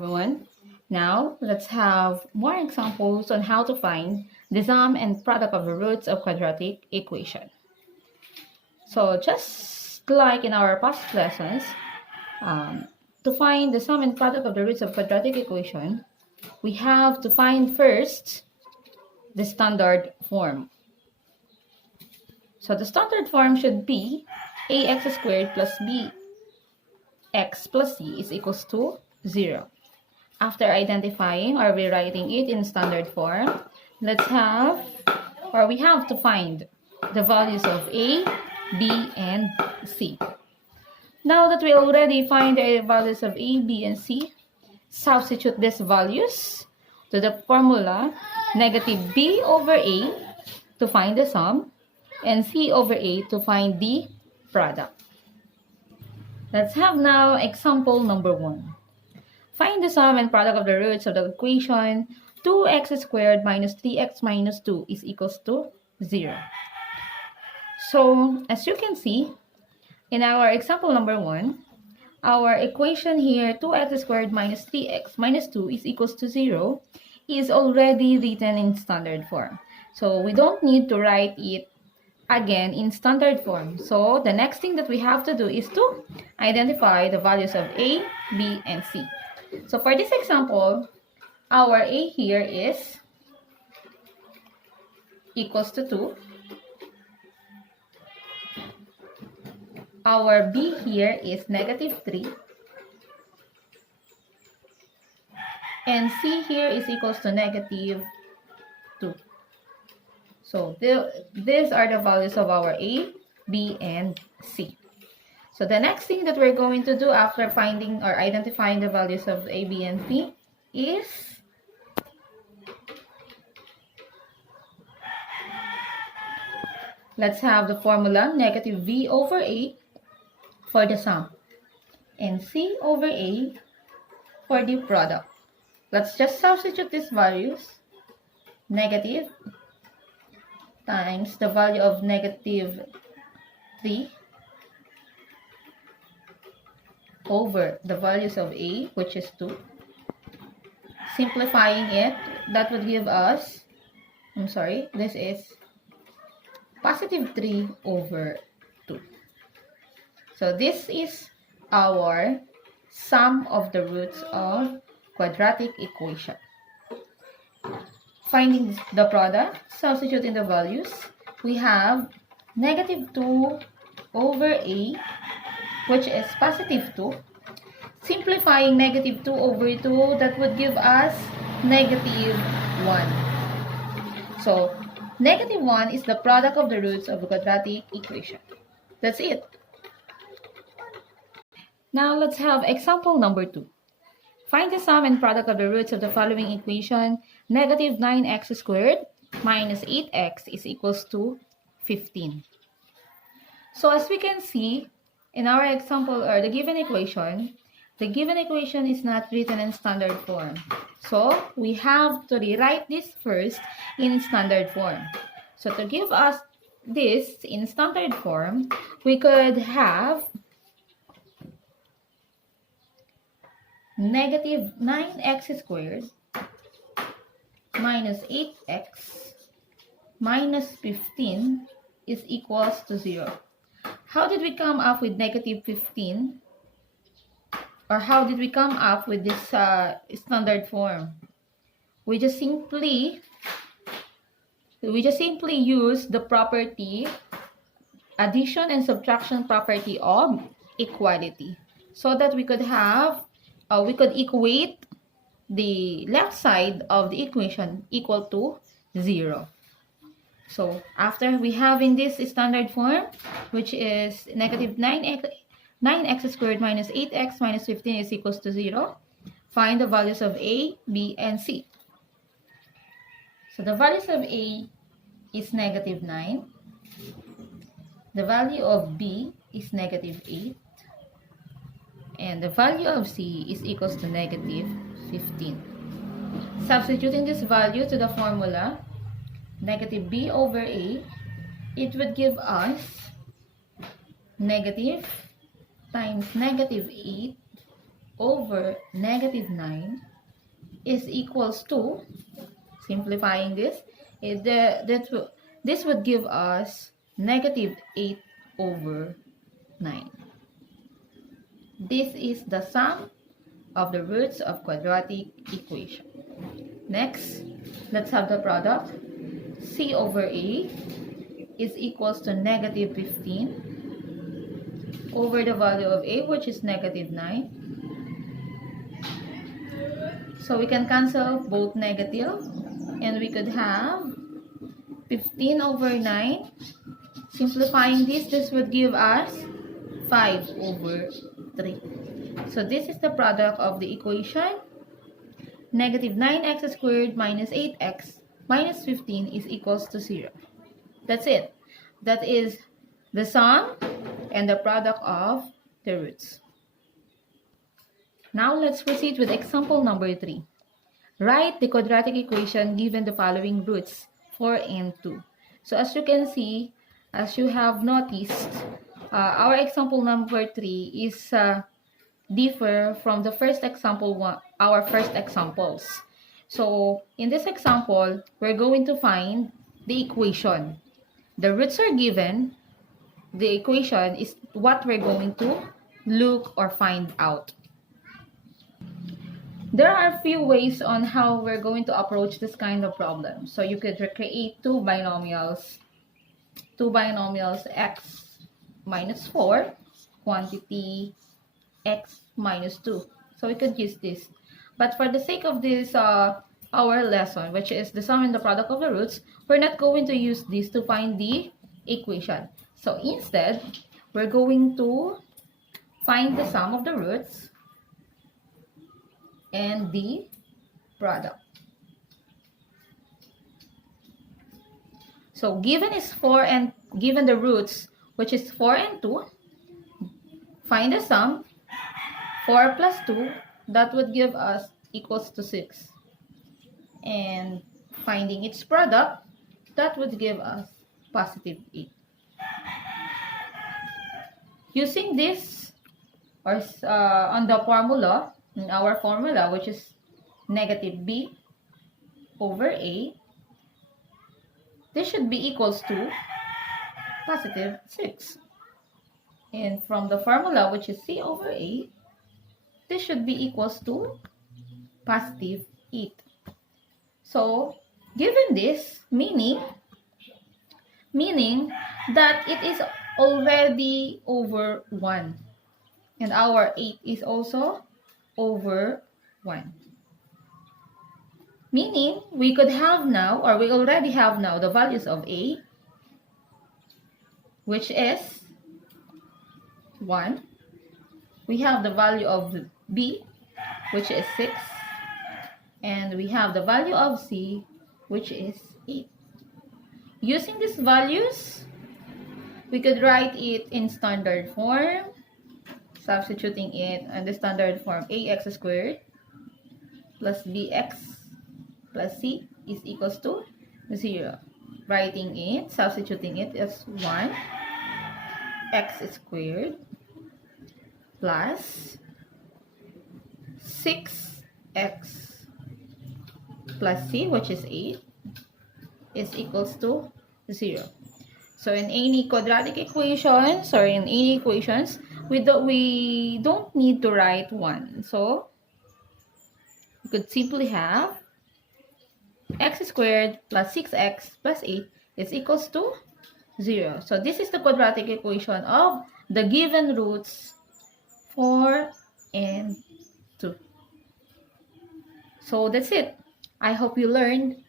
everyone. Now, let's have more examples on how to find the sum and product of the roots of quadratic equation. So, just like in our past lessons, to find the sum and product of the roots of quadratic equation, we have to find first the standard form. So, the standard form should be ax squared plus bx plus c is equals to 0. After identifying or rewriting it in standard form, we have to find the values of a, b, and c. Now that we already find the values of a, b, and c, substitute these values to the formula negative b over a to find the sum and c over a to find the product. Let's have now example number 1. Find the sum and product of the roots of the equation 2x squared minus 3x minus 2 is equals to 0. So, as you can see, in our example number 1, our equation here 2x squared minus 3x minus 2 is equals to 0 is already written in standard form. So, we don't need to write it again in standard form. So, the next thing that we have to do is to identify the values of a, b, and c. So for this example, our a here is equals to 2. Our b here is negative 3. And c here is equals to negative 2. So these are the values of our a, b, and c. So the next thing that we're going to do after finding or identifying the values of a, b, and c is let's have the formula negative v over a for the sum and c over a for the product. Let's just substitute these values. Negative times the value of negative 3 over the values of a, which is 2. Simplifying it, that would give us, this is positive 3 over 2. So this is our sum of the roots of quadratic equation. Finding the product, substituting the values, we have negative 2 over a, which is positive 2. Simplifying negative 2 over 2, that would give us negative 1. So, negative 1 is the product of the roots of the quadratic equation. That's it. Now, let's have example number 2. Find the sum and product of the roots of the following equation. Negative 9x squared minus 8x is equals to 15. So, as we can see, in our example or the given equation is not written in standard form. So, we have to rewrite this first in standard form. So, to give us this in standard form, we could have negative 9x squared minus 8x minus 15 is equals to 0. How did we come up with negative 15? Or how did we come up with this standard form? We just simply use the property, addition and subtraction property of equality, so that we could have, we could equate the left side of the equation equal to 0. So, after we have in this standard form, which is negative 9x squared minus 8x minus 15 is equals to 0, find the values of a, b, and c. So, the values of a is negative 9. The value of b is negative 8. And the value of c is equals to negative 15. Substituting this value to the formula, negative b over a, it would give us negative times negative 8 over negative 9 is equals to, simplifying this, this would give us negative 8 over 9. This is the sum of the roots of quadratic equation. Next, let's have the product. C over A is equals to negative 15 over the value of A, which is negative 9. So we can cancel both negative, and we could have 15 over 9. Simplifying this would give us 5 over 3. So this is the product of the equation. Negative 9x squared minus 8x minus 15 is equals to 0. That's it. That is the sum and the product of the roots. Now let's proceed with example number 3. Write the quadratic equation given the following roots 4 and 2. So as you can see, as you have noticed, our example number 3 is differ from the first example, our first examples. So in this example, we're going to find the equation. The roots are given. The equation is what we're going to look or find out. There are a few ways on how we're going to approach this kind of problem. So you could recreate two binomials x minus 4, quantity x minus 2. So we could use this. But for the sake of this, our lesson, which is the sum and the product of the roots, we're not going to use this to find the equation. So instead, we're going to find the sum of the roots and the product. So given is 4 and given the roots, which is 4 and 2, find the sum. 4 plus 2, that would give us equals to 6. And finding its product, that would give us positive 8. Using this, or on the formula, in our formula, which is negative b over a, this should be equals to positive 6. And from the formula, which is c over a, this should be equals to positive 8. So, given this, meaning that it is already over 1. And our 8 is also over 1. Meaning, we could have now, or we already have now, the values of A, which is 1. We have the value of B, which is 6. And we have the value of C, which is 8. Using these values, we could write it in standard form, substituting it in the standard form ax squared plus bx plus c is equals to 0. Writing it, substituting it as 1 x squared plus 6x plus c, which is 8, is equals to 0. So in any quadratic equations, or in any equations, we don't need to write 1. So we could simply have x squared plus 6x plus 8 is equals to 0. So this is the quadratic equation of the given roots 4 and 2. So that's it. I hope you learned